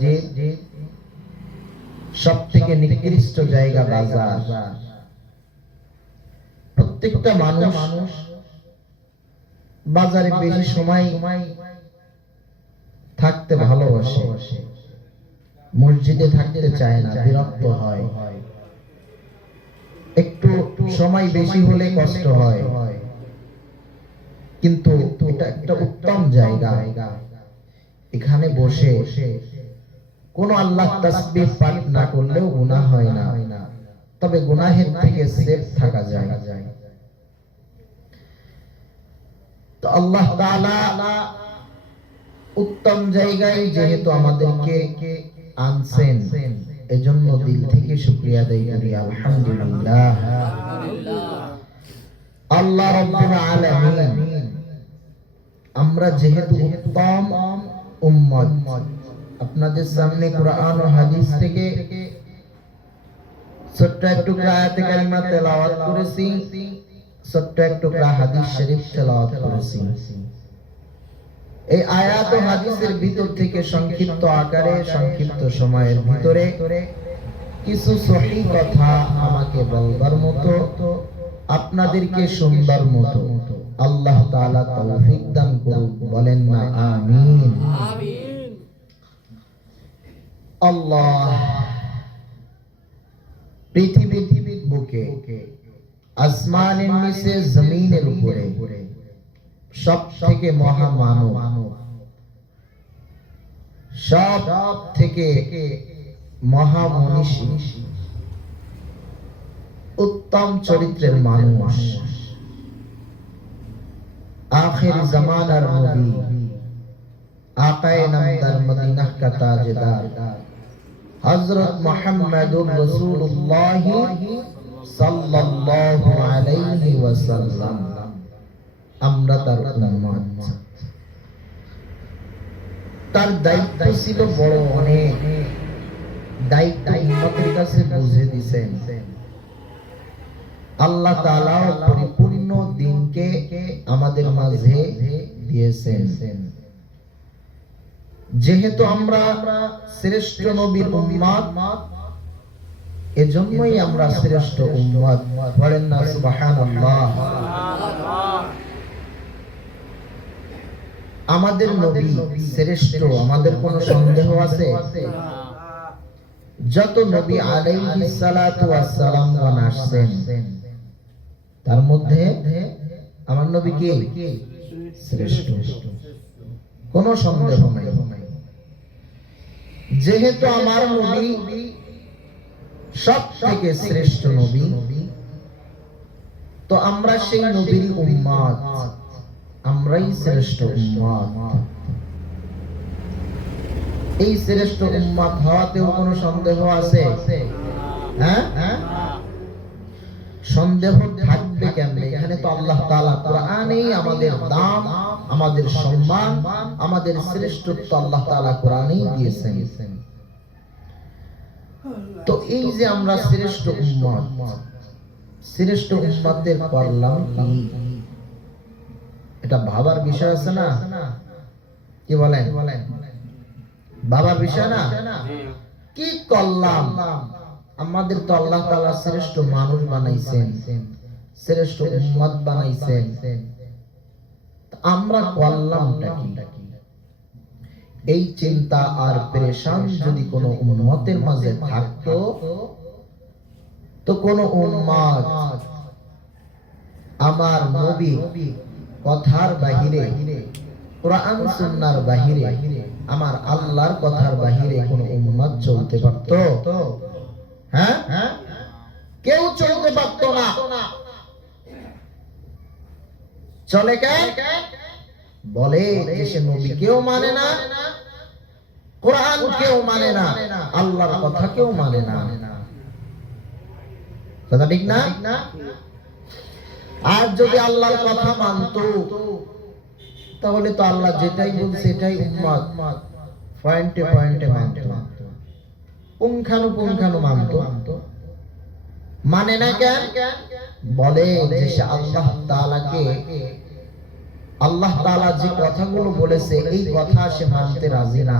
মসজিদ সব থেকে নিকৃষ্ট জায়গা বাজার। প্রত্যেকটা মানুষ বাজারে বেশি সময় থাকতে ভালোবাসে। মসজিদে থাকতে চায় না, বিরক্ত হয়। একটু সময় বেশি হলে কষ্ট হয়। কিন্তু এটা একটা উত্তম জায়গা। এখানে বসে কোন আল্লাহ তাসবিহ পাঠ না করলেও গুনাহ হয় না। তবে গুনাহের থেকে সেফ থাকা যায়। তো আল্লাহ তাআলা উত্তম জায়গায় যেহেতু আমাদেরকে আনছেন, এজন্য দিল থেকে শুকরিয়া আদায় করি, আলহামদুলিল্লাহ। আল্লাহ রাব্বুল আলামিন, আমরা যেহেতু উত্তম উম্মত আপনাদের সামনে কোরআন ও হাদিস থেকে ছোট্ট একটু আয়াতে কারিমা তেলাওয়াত করেছি। ছোট্ট একটু হাদিস শরীফ তেলাওয়াত করেছি। এই আয়াত ও হাদিসের ভিতর থেকে সংক্ষিপ্ত আকারে, সংক্ষিপ্ত সময়ের ভিতরে কিছু সহি কথা আমাকে বলবার মতো, আপনাদেরকে শুনবার মতো। আল্লাহ তাআলা তৌফিক দান করুক, বলেন না, আমিন। আমিন। আল্লাহ। বুকে, আসমানের নিচে, জমিনের উপরে সব থেকে সব থেকে উত্তম চরিত্রের মানুষ। আখির জামানার নবী। আকায়ে নামদার মদিনাহ কা তাজদার। হযরত মুহাম্মদুর সাল্লাল্লাহু আলাইহি ওয়াসাল্লাম। আমরা তার উম্মত। তার দায়িত্ব ছিল বড় অনেক। দায়িত্ব উম্মতের কাছে বুঝে দিছেন। আল্লাহ তাআলা পরিপূর্ণ দিনকে আমাদের মাঝে দিয়েছেন। যেহেতু আমরা শ্রেষ্ঠ নবীর উম্মত এজন্যই আমরা শ্রেষ্ঠ উম্মত বলেন না, সুবহানাল্লাহ। আমাদের নবী শ্রেষ্ঠ, আমাদের কোন সন্দেহ আছে? যত নবী আলাইহিস সালাতু ওয়াস সালাম আসছেন, তার মধ্যে আমার নবী কে? শ্রেষ্ঠ। কোন সন্দেহ নাই। যেহেতু আমার নবী সব থেকে শ্রেষ্ঠ নবী, তো আমরা সেই নবীর উম্মত আমরাই শ্রেষ্ঠ উম্মত এই শ্রেষ্ঠ উম্মত হওয়াতেও কোনো সন্দেহ আছে? হ্যাঁ? সন্দেহ থাকবে কেমনে? এখানে তো আল্লাহ তাআলা কোরআনেই আমাদের দাম আমাদের সম্মান আমাদের শ্রেষ্ঠত্ব আল্লাহ তাআলা কোরআনেই দিয়েছেন। তো এই যে আমরা শ্রেষ্ঠ উম্মত শ্রেষ্ঠ উম্মতের করলাম কি? এটা ভাবার বিষয় আছে না? কি বলেন? বাবার বিষয় না? কি করলাম? আমাদের তো আল্লাহ তাআলা শ্রেষ্ঠ মানুষ বানাইছেন শ্রেষ্ঠ উম্মত বানাইছেন। আমরা করলামটা কি? এই চিন্তা আর পরেশান যদি কোনো উম্মতের মাঝে থাকতো, তো কোন উম্মত আমার নবী কথার বাহিরে, কোরআন সুন্নাহর বাহিরে, আমার আল্লাহর কথার বাহিরে কোন উম্মত চলতে পারতো? হ্যাঁ? কেউ চলতে পারতো না। চলে কেন বলে সে নবী কেউ মানে না কোরআন কেউ মানে না, আল্লাহর কথা কেউ মানে না। কথা ঠিক না? আর যদি আল্লাহর কথা মানতো, তাহলে তো আল্লাহ যেটাই বলছে সেটাই উম্মত। পয়েন্টে পয়েন্টে মানতো। পুঙ্খানু পুঙ্খানু মানতো। মানে না কেন? বলে যে সে আল্লাহ তাআলাকে আল্লাহ তাআলা যে কথাগুলো বলেছে এই কথা সে মানতে রাজি না।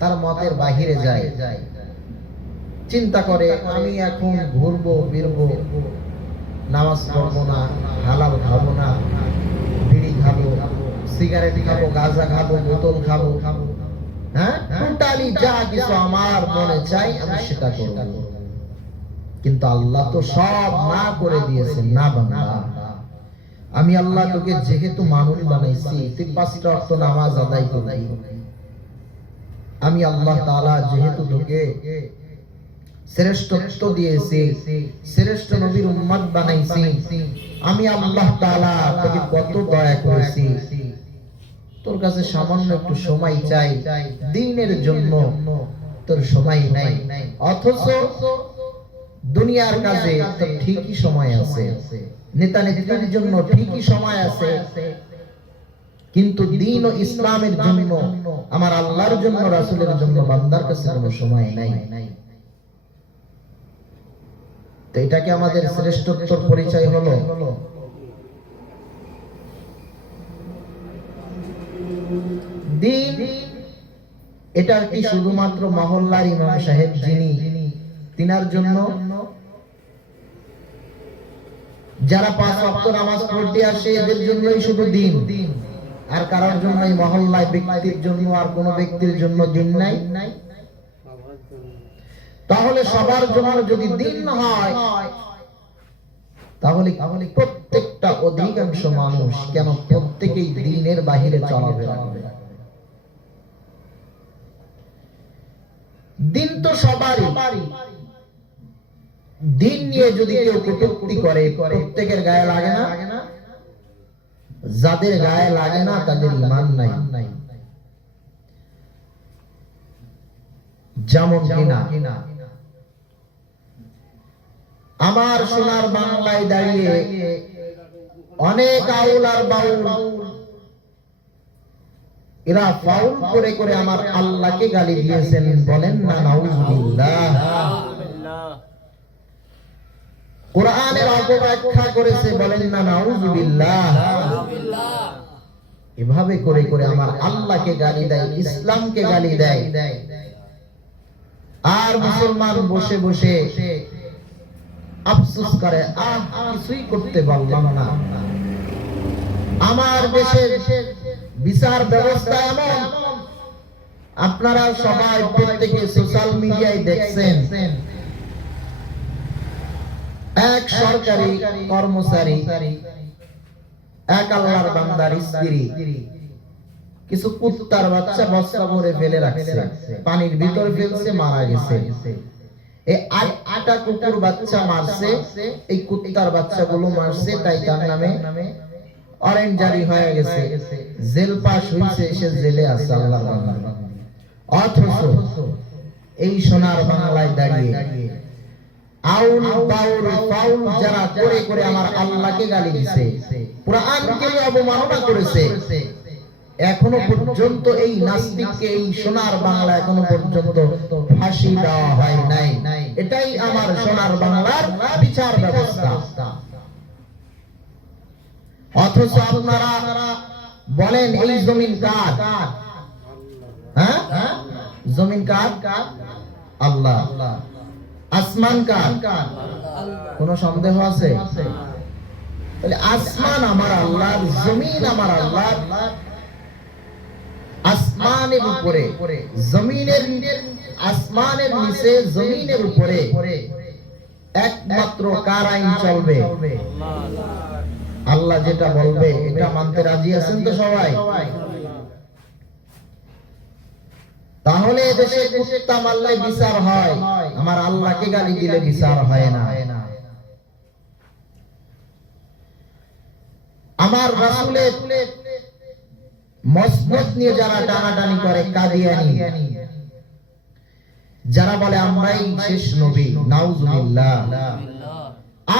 তার মতের বাহিরে যায়। চিন্তা করে আমি এখন ঘুরবো ফিরবো নামাজ পড়ব না হালাল খাব না বিড়ি খাব সিগারেট খাব গাঁজা খাব বোতল খাব হ্যাঁ? টোটালি যা কিছু আমার মনে চাই আমি সেটা করব। কিন্তু আল্লাহ তো সব না করে দিয়েছেন না বান্দা। আমি আল্লাহ তোকে যেহেতু মানুষ বানাইছি, তুই পাঁচটা অর্থ নামাজ আদায় করবি। আমি আল্লাহ তাআলা যেহেতু তোকে শ্রেষ্ঠত্ব দিয়েছি, শ্রেষ্ঠ নবীর বানাইছি, আমি আল্লাহ তোকে কত দয়া করেছি। তোর কাছে সামান্য একটু সময় চাই, দিনের জন্য তোর সময় নাই। অথচ দুনিয়ার কাজে তোর ঠিকই সময় আছে। নেতা নেত্রীর জন্য ঠিকই সময় আছে। কিন্তু দিন ও ইসলামের জন্য আমার আল্লাহর জন্য রাসূলের জন্য বান্দার কাছে কোনো সময় নাই। তো এটা কি আমাদের শ্রেষ্ঠত্বর পরিচয় হলো। দিন এটা কি শুধুমাত্র মহল্লার ইমাম সাহেব যিনি তিনার জন্য যারা পাঁচ ওয়াক্ত নামাজ পড়তে আসে, এদের জন্যই শুধু দিন। আর কারোর জন্য এই মহল্লায় ব্যক্তির জন্য আর কোন ব্যক্তির জন্য দিন নাই। তাহলে সবার জন্য যদি দিন হয়, তাহলে প্রত্যেকটা অধিকাংশ মানুষ কেন প্রত্যেকেই দিনের বাহিরে করে? দিন তো সবারই। দিন নিয়ে যদি কেউ কটূক্তি করে, প্রত্যেকের গায়ে লাগে না? যাদের গায়ে লাগে না, তাদের ইমান নাই। যেমন কিনা। আমার সোনার বাংলায় দাঁড়িয়ে অনেক আউল আর বাউল, এরা ফাউল করে করে আমার আল্লাহকে গালি দিয়েছেন, বলেন না, নাউজুবিল্লাহ। কোরআনের অপব্যাখ্যা করেছে বলেন না, নাউজুবিল্লাহ। এভাবে করে করে আমার আল্লাহকে গালি দেয়, ইসলামকে গালি দেয়। আর মুসলমান বসে বসে আফসোস করে, আহ, কিছুই করতে পারলাম না। আমার দেশের বিচার ব্যবস্থা এমন। আপনারা সবাই প্রত্যেকে সোশ্যাল মিডিয়ায় দেখছেন। এক সরকারি কর্মচারী, এক আল্লাহর বান্দার স্ত্রী, কিছু কুত্তার বাচ্চা বস্তা ভরে ফেলে রাখছে, পানির ভিতর ফেলছে, মারা গেছে। এই আটা কুকুর বাচ্চা মারছে, এই কুত্তার বাচ্চাগুলো মারছে, তাই তার নামে অরেঞ্জ জারি হয়ে গেছে। জেল পাস জেলে আছে আল্লাহর অথচ এই সোনার বাংলায় দাঁড়িয়ে আউল বাউল ফাউল যারা করে করে আমার আল্লাহকে গালি দিছে। কোরআনকে অবমাননা করেছে। এখনও পর্যন্ত এই নাস্তিককে এই সোনার বাংলা এখনও পর্যন্ত ফাঁসি দেওয়া হয় নাই। এটাই আমার সোনার বাংলার বিচার ব্যবস্থা। অথচ আপনারা বলেন এই জমিন কার? হ্যাঁ? জমিন কার? আল্লাহ। আসমান কার? কোন সন্দেহ আছে? আসমান আমার আল্লাহর, জমিন আমার আল্লাহ আসমানের উপরে, জমিনের, আসমানের নিচে, জমিনের উপরে একমাত্র কার আইন চলবে? আল্লাহ যেটা বলবে, এটা মানতে রাজি আছেন তো সবাই? তাহলে দেশে কুত্তা মারলে বিচার হয়। আমার আল্লাহকে গালি দিলে বিচার হয় না। আমার রাসূলের মসনদ নিয়ে যারা টানাটানি করে, কাদিয়ানি, যারা বলে, আমরাই শেষ নবী, নাউজুবিল্লাহ।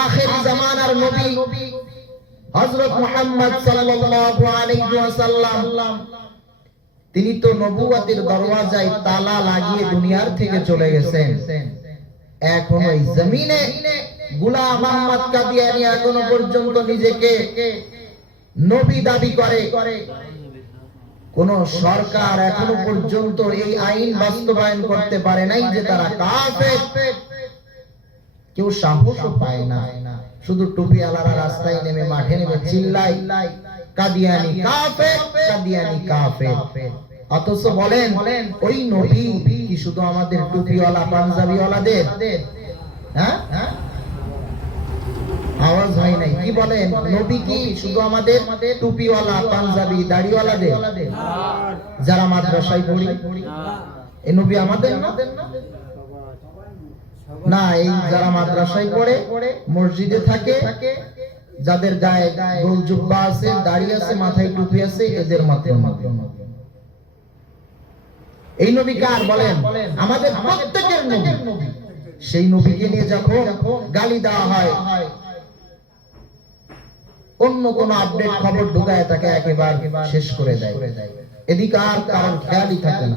আখির জামানার নবী হযরত মুহাম্মদ সাল্লাল্লাহু আলাইহি ওয়াসাল্লাম তিনি তো নবুয়াতের দরওয়াজায় তালা লাগিয়ে দুনিয়ার থেকে চলে গেছেন। জমিনে গুলাম আহমদ কাদিয়ানি এখনও পর্যন্ত নিজেকে নবী দাবি করে। কোন সরকার এখনও পর্যন্ত এই আইন বাস্তবায়ন করতে পারে নাই যে তারা কাফের। কেউ সাহসও পায় না। শুধু টুপি আলারা রাস্তায় নেমে মাঠে নেমে চিল্লাই কাদিয়ানি কাফের কাদিয়ানি কাফের। অথচ বলেন, ওই নবী কি শুধু আমাদের টুপিওয়ালা, পাঞ্জাবিওয়ালাদের? হ্যাঁ? না? এই যারা মাদ্রাসায় মসজিদে থাকে, যাদের গায়ে গোল জুব্বা আছে, দাড়ি আছে, মাথায় টুপি আছে, এদের মাত্র এই নবী কার বলেন? আমাদের প্রত্যেকের নবী। সেই নবীকে নিয়ে যখন গালি দেওয়া হয়, অন্য কোন আপডেট খবর ঢুকায় তাকে একেবারে শেষ করে দেয়। এদিকে আর খেয়ালই থাকে না।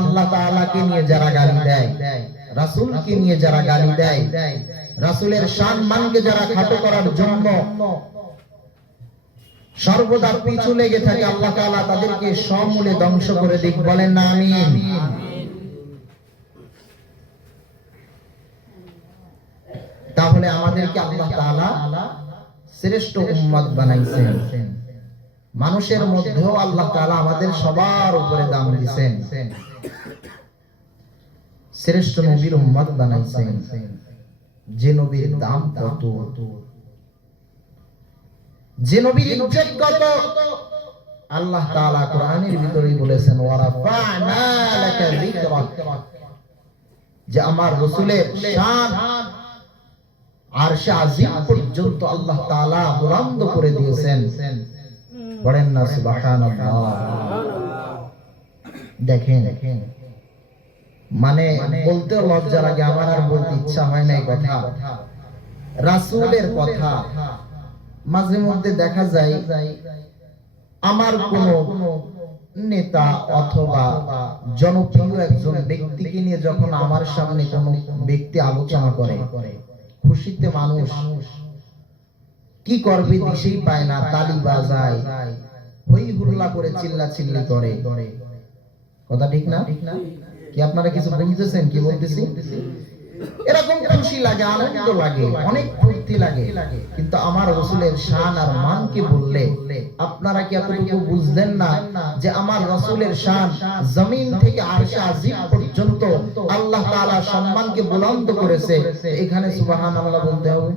আল্লাহ তাআলাকে নিয়ে যারা গালি দেয়, রাসূলকে নিয়ে যারা গালি দেয়, রাসূলের সম্মানকে যারা খাটো করার জন্য সর্বদা পিছু লেগে থাকে আল্লাহ তাআলা তাদেরকে সমূলে ধ্বংস করে দিক। বলেন না, আমিন। তাহলে আমাদেরকে আল্লাহ তাআলা শ্রেষ্ঠ উম্মত বানাইছেন। মানুষের মধ্যেও আল্লাহ তাআলা আমাদের সবার উপরে দাম দিয়েছেন শ্রেষ্ঠ নবীর উম্মত বানাইছেন। যে নবীর দাম কত? যে নবীর ইজ্জত কত? আল্লাহ তাআলা কোরআনের ভিতরেই বলেছেন লাকা যিকরাক যে আমার শান আরশে পর্যন্ত আল্লাহ তাআলা বুলন্দ করে দিয়েছেন। পড়েন না, সুবহানাল্লাহ। দেখেন মানে বলতে লজ্জা লাগে, আমার আর বলতে ইচ্ছা হয় না কথা। রাসূলের কথা মাঝে মধ্যে দেখা যায়, আমার কোন নেতা অথবা জনপ্রিয় একজন ব্যক্তিকে নিয়ে যখন আমার সামনে কোন ব্যক্তি আলোচনা করে, খুশিতে মানুষ কি করবে দিশেই পায় না, তালি বাজায়, হই হুল্লা করে চিল্লা চিল্লি করে। কথা ঠিক না? কি আপনারা কিছু বুঝতেছেন? কি বলতেছি? এরকম খুশি লাগে, আনন্দ লাগে, অনেক ফুর্তি লাগে। কিন্তু আমার রসুলের শান আর মানকে বললে? আপনারা কি এতটুকু বুঝলেন না যে আমার রসুলের শান জমিন থেকে আরশে আজিম পর্যন্ত আল্লাহ তাআলা সম্মানকে বুলন্দ করেছে? এখানে সুবহানাল্লাহ বলতে হবে।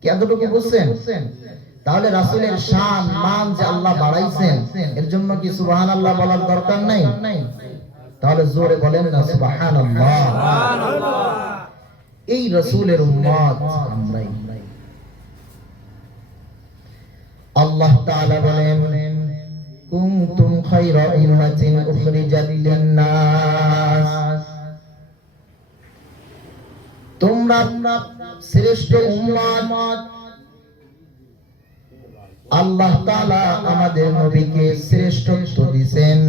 কি এতটুকু বুঝছেন? তাহলে রাসূলের শান, মান যে আল্লাহ বাড়াইছেন, এর জন্য কি সুবহানাল্লাহ বলার দরকার নাই? তাহলে জোরে বলেন না সুবহানাল্লাহ। এই রাসূলের উম্মত আমরাই। আল্লাহ তাআলা বলেন কুনতুম খায়রা উম্মাতিন উখরিজাত লিন-নাস। তোমরা শ্রেষ্ঠ উম্মত আল্লাহ তাআলা আমাদের নবীকে শ্রেষ্ঠত্ব দিবেন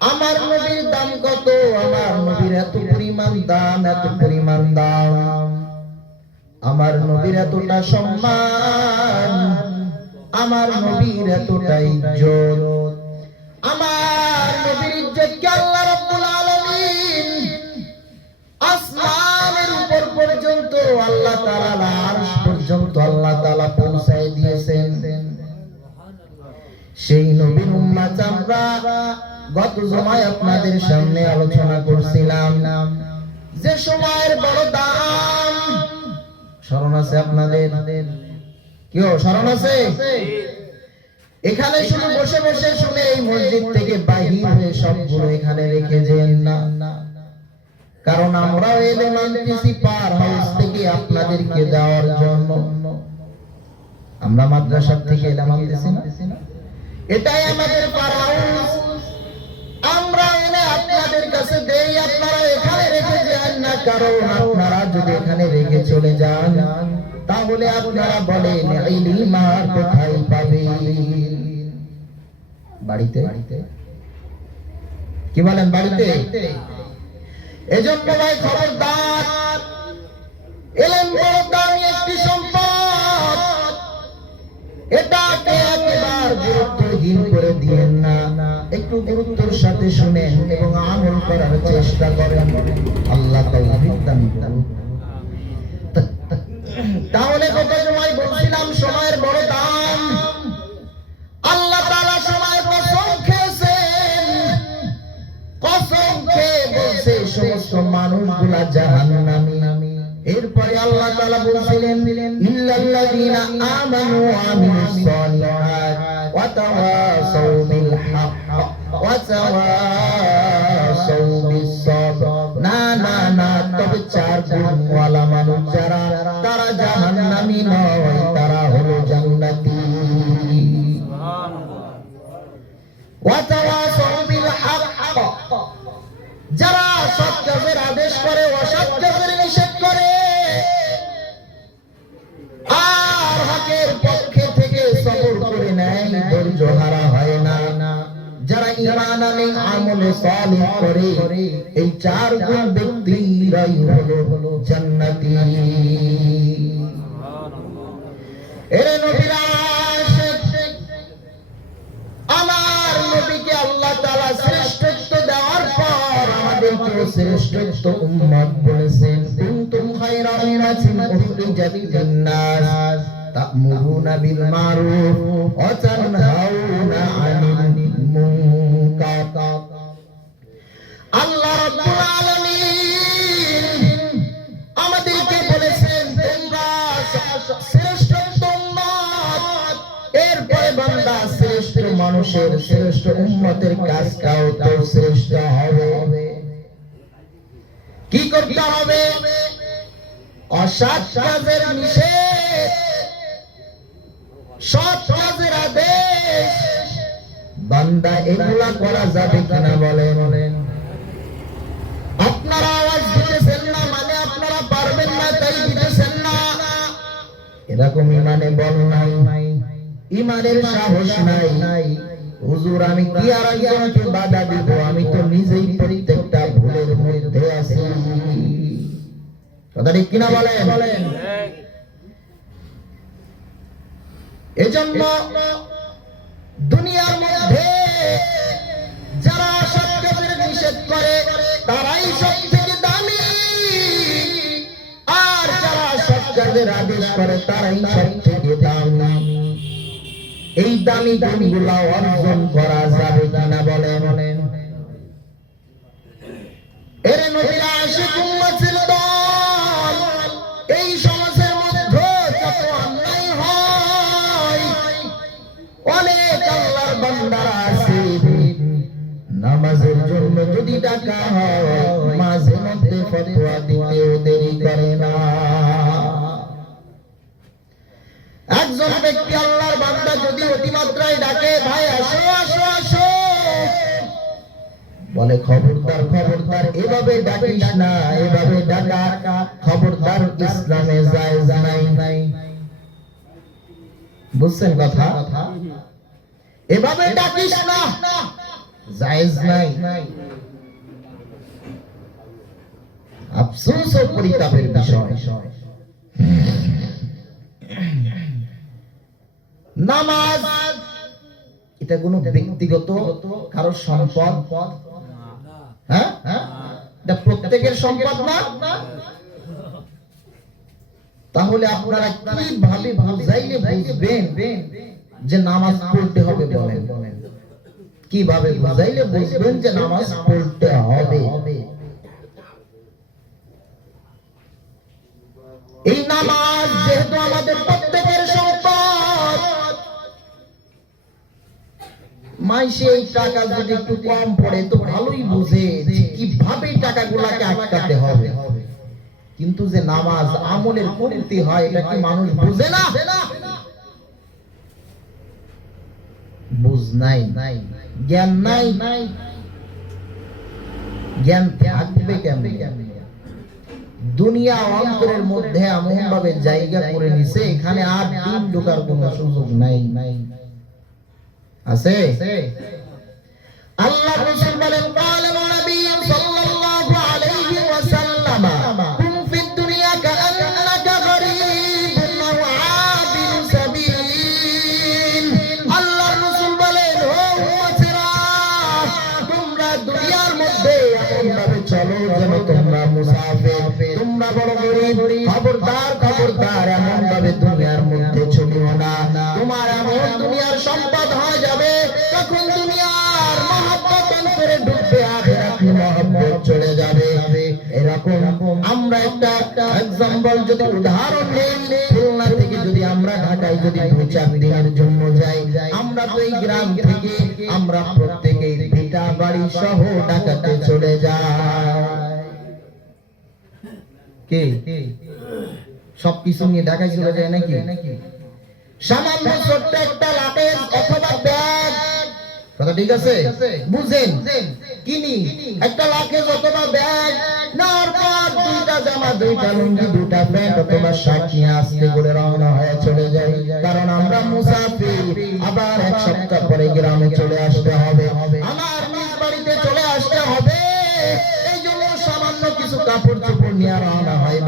আমার নবীর দাম কত? আমার নবীর এত পরিমাণ দাম, এত পরিমাণ দাম। আমার নবীর এতটা সম্মান, আমার নবীর এতটা ইজ্জত। আমার নবীর ইজ্জত কে আল্লাহ রাব্বুল আলামিন? আসমানের উপর পর্যন্ত আল্লাহ তাআলা, আরশ পর্যন্ত আল্লাহ তাআলা পৌঁছায় দিয়েছেন। সেই নবীর উম্মত আমরা গত জমায় আপনাদের সামনে আলোচনা করছিলাম। যে সময়ের বড় দাম, স্মরণ আছে আপনাদের? কেউ স্মরণ আছে? এখানে শুধু বসে বসে শুনে এই মসজিদ থেকে বাহির হয়ে সবগুলো এখানে রেখে যেন না। কারণ আমরা এলে মানতেছি পার হাউস থেকে আপনাদেরকে দেওয়ার জন্য। আমরা মাদ্রাসা থেকে এলাম আনতেছি না? এটাই আমাদের পার হাউস কারণ আপনারা যদি এখানে রেখে চলে যান, তাহলে আপনারা বলেন কোথায় পাবেন? বাড়িতে? কি বলেন বাড়িতে? এজন্য ভাই খবরদার, এলেন বড় দামি একটি সম্পদ। এটাকে একেবারে গুরুত্বহীন করে একটু গুরুত্বের সাথে শুনেন এবং আমল করার চেষ্টা করেন। আল্লাহ তৌফিক তাহলে গত সময় বলছিলাম? সময়ের বড় দাম। আল্লাহ তাআলা সময় কসম খেয়েছেন। কসম খেয়ে বলছে, সমস্ত মানুষগুলা জাহান্নামী। এরপরে আল্লাহ তাআলা বলছিলেন, ইল্লাল্লাযীনা আমানু ওয়া আমিলুস সালিহাত ওয়া না না না তবে চার গুণওয়ালা মানুষ যারা আমলে সালিহ করে, এই চার গুণ ব্যক্তিরাই হলো জান্নাতি। এরে নবীরা আমার নবীকে আল্লাহ তাআলা শ্রেষ্ঠত্ব দেওয়ার পর আমাদেরকে শ্রেষ্ঠত্ব উম্মত বলেছেন। কুনতুম খায়রা উম্মাতিন উখরিজাত লিন-নাস তা'মুরুনা বিল মারুফ ওয়া তানহাউনা আল্লাহ আমাদেরকে বলেছেন, তোমরা শ্রেষ্ঠ উম্মত এরপরে বান্দা শ্রেষ্ঠ শ্রেষ্ঠ হবে। কি করতে হবে? অসৎ কাজের নিষেধ, সৎ কাজের আদেশ। বান্দা এগুলা করা যাবে কিনা বলেন। এরকম ইমানে বল নাই। ইমানের সাহস নাই। হুজুর, আমি কি আর একজনকে বাধা দিব? আমি তো নিজেই প্রত্যেকটা ভুলের মধ্যে আছি। কথা কিনা বলেন? বলেন এজন্য দুনিয়ার মধ্যে যারা কাজের নিষেধ করে, তারাই সব কাজের আদেশ করে তারাই সব থেকে দামি। এই দামি গুণগুলা অর্জন করা যাবে কিনা নামাজের জন্য যদি ডাকা হয়, মাঝে মধ্যে ফতোয়া দিতেও দেরি করে না। একজন ব্যক্তি আল্লাহর বান্দা যদি অতিমাত্রায় ডাকে, ভাই, আসো আসো আসো। বলে, খবরদার খবরদার, এভাবে ডাকিস না, এভাবে ডাকা। খবরদার ইসলামে জায়েজ নাই। নাই বুঝছেন কথা? এভাবে ডাকিস না, জায়েজ নাই। আফসোস ও পরিতাপের বিষয়। নামাজ, এটা কোনো ব্যক্তিগত কারও সম্পদ? হ্যাঁ? প্রত্যেকের সম্পদ না? তাহলে আপনারা কীভাবে বুঝাইলে বুঝবেন যে নামাজ পড়তে হবে বলেন। কীভাবে বুঝাইলে বুঝবেন যে নামাজ পড়তে হবে? এই নামাজ যেহেতু আমাদের প্রত্যেকের টাকা যদি একটু কম পড়ে তো ভালোই বুঝে কীভাবে আটকাতে হবে। কিন্তু যে নামাজ আমলের হয়, এটা কি মানুষ না? বুঝ নাই। জ্ঞান নাই। জ্ঞান থাকবে দুনিয়া অন্তরের মধ্যে এমন ভাবে জায়গা করে নিছে, এখানে আর দিন ঢোকার কোনো সুযোগ নাই নাই। আছে? আল্লাহ বলেন দুনিয়ার মধ্যে চলো খবরদার দুনিয়ার মধ্যে চলিও না। তোমার এমন দুনিয়ার সম্পদ আমরা একটা এক্সাম্পল যদি উদাহরণ নেই খুলনা থেকে যদি আমরা ঢাকায় যদি জন্য যাই, আমরা তো এই গ্রাম থেকে, আমরা প্রত্যেকেই ভিটা বাড়ি সহ ঢাকাতে চলে যাই। কে? সবকিছু নিয়ে ঢাকায় চলে যায় নাকি? সামান্য ছোট্ট একটা লাটেজ অথবা ব্যাগ। কথা ঠিক আছে? বুঝেন? কিনি। একটা লাখেজ অথবা ব্যাগ এই জন্য সামান্য কিছু কাপড় রওনা হয়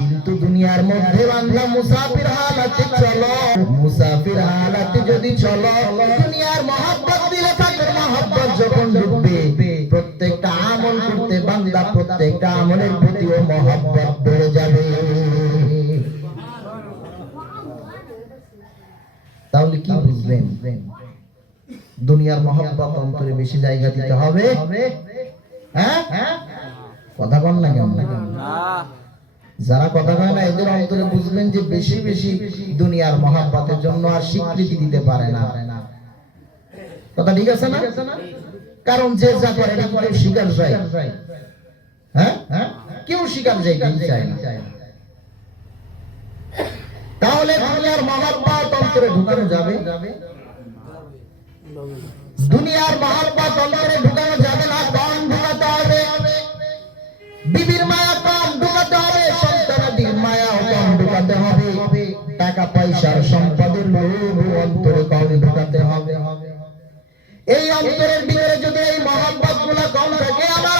কিন্তু দুনিয়ার মধ্যে বান্দা, মুসাফির হালাতে চলো, মুসাফির হালাতে যদি চলো, দুনিয়ার মহব্বত প্রত্যেকটা আমলের প্রতিও মহব্বত বেড়ে যাবে। তাহলে কি বুঝলেন? দুনিয়ার মহব্বত অন্তরে বেশি জায়গা দিতে হবে। হ্যাঁ? কথা বল না কেমন যারা কথা কয় না, এদের অন্তরে বুঝবেন যে বেশি বেশি দুনিয়ার মহাব্বতের জন্য আর স্বীকৃতি দিতে পারে না। কথা ঠিক আছে না? কারণ যে যা করে, এটা কেউ স্বীকার যায়। হ্যাঁ? হ্যাঁ? কেউ স্বীকার যায় চায় না। তাহলে দুনিয়ার মহাব্বত অন্তরে ঢুকানো যাবে। দুনিয়ার মহাব্বত অন্তরে ঢুকানো যাবে না কম ঢুকাতে হবে। বিবির মায়া কম ঢুকাতে হবে। সন্তানাদির মায়াও কম ঢুকাতে হবে। টাকা পয়সার সম্পদের লোভ অন্তরে কম ঢুকাতে হবে। এই অন্তরের ভিতরে যদি এই মহাব্বতগুলা কম থাকে আমার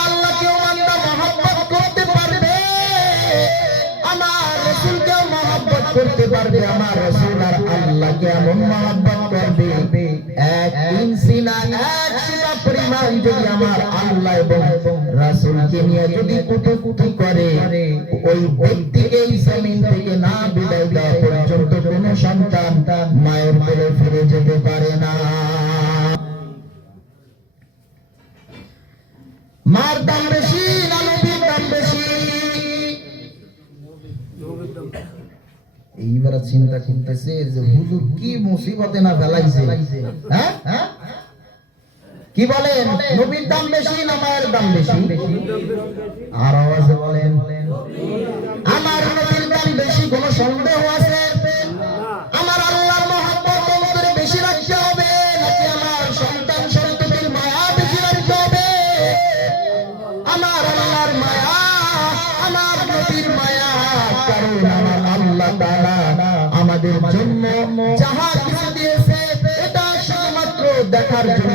এমন মহাব্বত করবে। এক ইঞ্চি না এক শিলা পরিমাণ যদি আমার আল্লাহ এবং রাসূলকে নিয়ে যদি কুটু কুটু করে, ওই ব্যক্তিকে এই জমিন থেকে না বিদায় দেওয়া পর্যন্ত কোনো সন্তান মায়ের কোলে ফিরে যেতে পারে না। মার দাম বেশি, না নবীর দাম বেশি। এইবার চিন্তা করতেছে যে হুজুর কি মুসিবতে না ফেলাইছে? হ্যাঁ? হ্যাঁ? কি বলেন? নবীর দাম বেশি না মায়ের দাম বেশি? আর আওয়াজে বলেন, আমার নবীর দাম বেশি কোনো সন্দেহ আছে?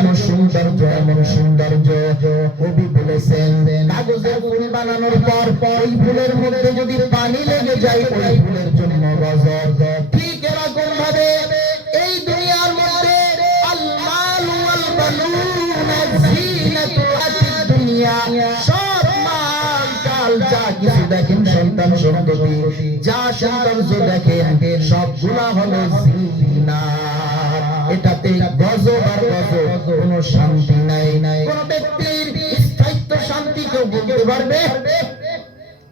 দেখার সৌন্দর্য এমন সৌন্দর্য কবি বলেছেন কাগজের ফুল বানানোর পর ওই ফুলের মধ্যে যদি পানি লেগে যায় ওই ফুলের জন্য গজর ঠিক এরকম ভাবে এই দুনিয়ার মধ্যে আল মাল ওয়াল বানুন জিনাতু আতিদ দুনিয়া সব মাল কাল যা কিছু দেখেন সন্তান সন্ততি যা সৌন্দর্য দেখেন, সবগুলা হলো জিনাত এটাতে গজব আর গজব কোনো শান্তি নাই। কোন ব্যক্তির স্থায়িত্ব শান্তি কেউ বলতে পারবে?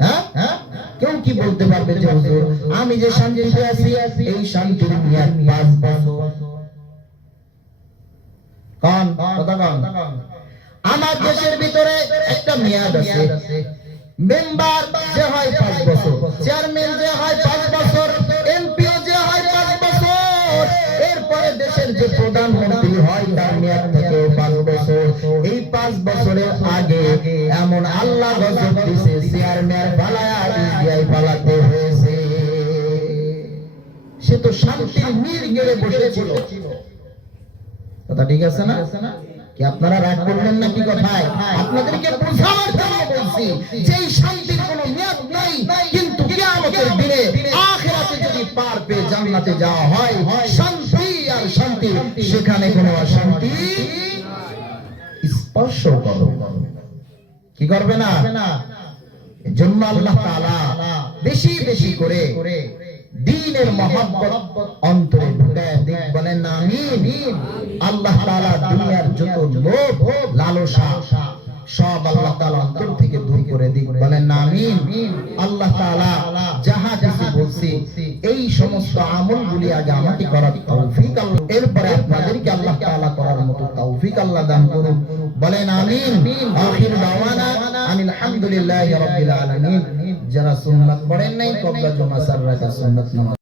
হ্যাঁ? কেউ কি বলতে পারবে যে, হুজুর, আমি যে শান্তিতে আছি, এই শান্তির মেয়াদ পাঁচ বছর কন, কথা কন। আমার দেশের ভিতরে একটা মেয়াদ আছে। মেম্বার যে হয় পাঁচ বছর, চেয়ারম্যান যে হয় পাঁচ বছর, এমপিও যে হয় পাঁচ বছর, এরপরে দেশের যে মেয়াদ থেকে পাঁচ বছর। এই পাঁচ বছরের আগে এমন আল্লাহ গজব দিছে, চেয়ারম্যান পালায়া ইসিআই পালাতে হয়েছে। সে তো শান্তির নীর গেড়ে বসেছিল। কথা ঠিক আছে না? কি আপনারা রাগ করবেন না কি কথায়? আপনাদেরকে বোঝানোর জন্য বলছি যে শান্তির কোনো মেয়াদ নেই, কিন্তু কিয়ামতের দিনে আখিরাতে যদি পার পেয়ে জান্নাতে যাওয়া হয়, শান্তি শান্তি সেখানে কোনো অশান্তি স্পর্শ করো। কি করবে না? জন্য আল্লাহ তাআলা বেশি বেশি করে দিনের মহব্বত অন্তরে ঢুকায় দিক বলেন আমিন। আল্লাহ তাআলা দুনিয়ার যত লোভ, লালসা সব আল্লাহ তাআলা অন্তর থেকে দূর করে দিক। বলেন আমিন। আল্লাহ তাআলা যাহা কিছু বলছি, এই সমস্ত আমলগুলি আগে আমাকে করার তৌফিক আল্লাহ এরপরে আপনাদেরকে আল্লাহ তাআলা করার মতো তৌফিক আল্লাহ দান করুন বলেন আমিন। আখির দাওয়ানা আনিল হামদুলিল্লাহি রাব্বিল আলামিন। যারা সুন্নাত পড়েন নাই, কবলা জমা সাররাতা সুন্নাত নামাজ